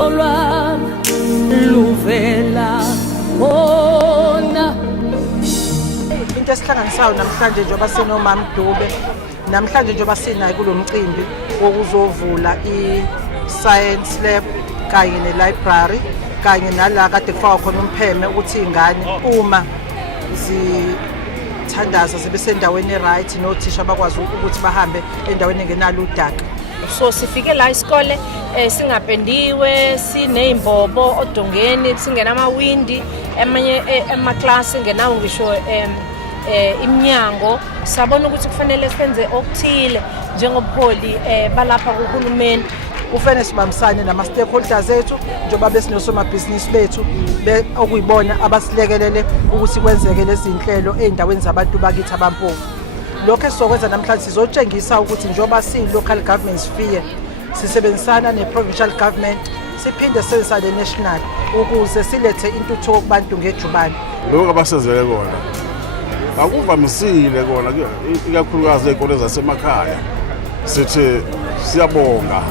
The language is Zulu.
ubuso lwami luvela khona. Into esihlanganisayo namhlanje njengoba sinomama Dube, namhlanje njengoba sinayo kulo mcimbi wokuzovula i-science lab kanye ne-library kanye nala kade kufakwa khona umpheme ukuthi ingane uma zithandaza zibe sendaweni right nothisha bakwazi ukuthi bahambe endaweni engenalo udaka. So sifike la isikole singapendiwe, sinezimbobo odongeni, singena amawindi, amanye emaklasi ngenawo ngisho iminyango. Sabona ukuthi kufanele senze okuthile njengobuholi balapha kuhulumeni. Kufanele sibambisane nama-stakeholders ethu njengoba besinosomabhizinisi bethu okuyibona abasilekelele ukuthi kwenzeke lezi zinhlelo ey'ndaweni zabantu bakithi abampofu. Lokho esizokwenza namhlanje sizotshengisa ukuthi njengoba siyi-local government sphere sisebenzisana ne-provincial government siphinde sisebenzisa ne-national ukuze silethe intuthuko kubantu ngejubane. Lokho abasenzele kona akuvamisile kona ikakhulukazi ey'kole zasemakhaya. Sithi siyabonga.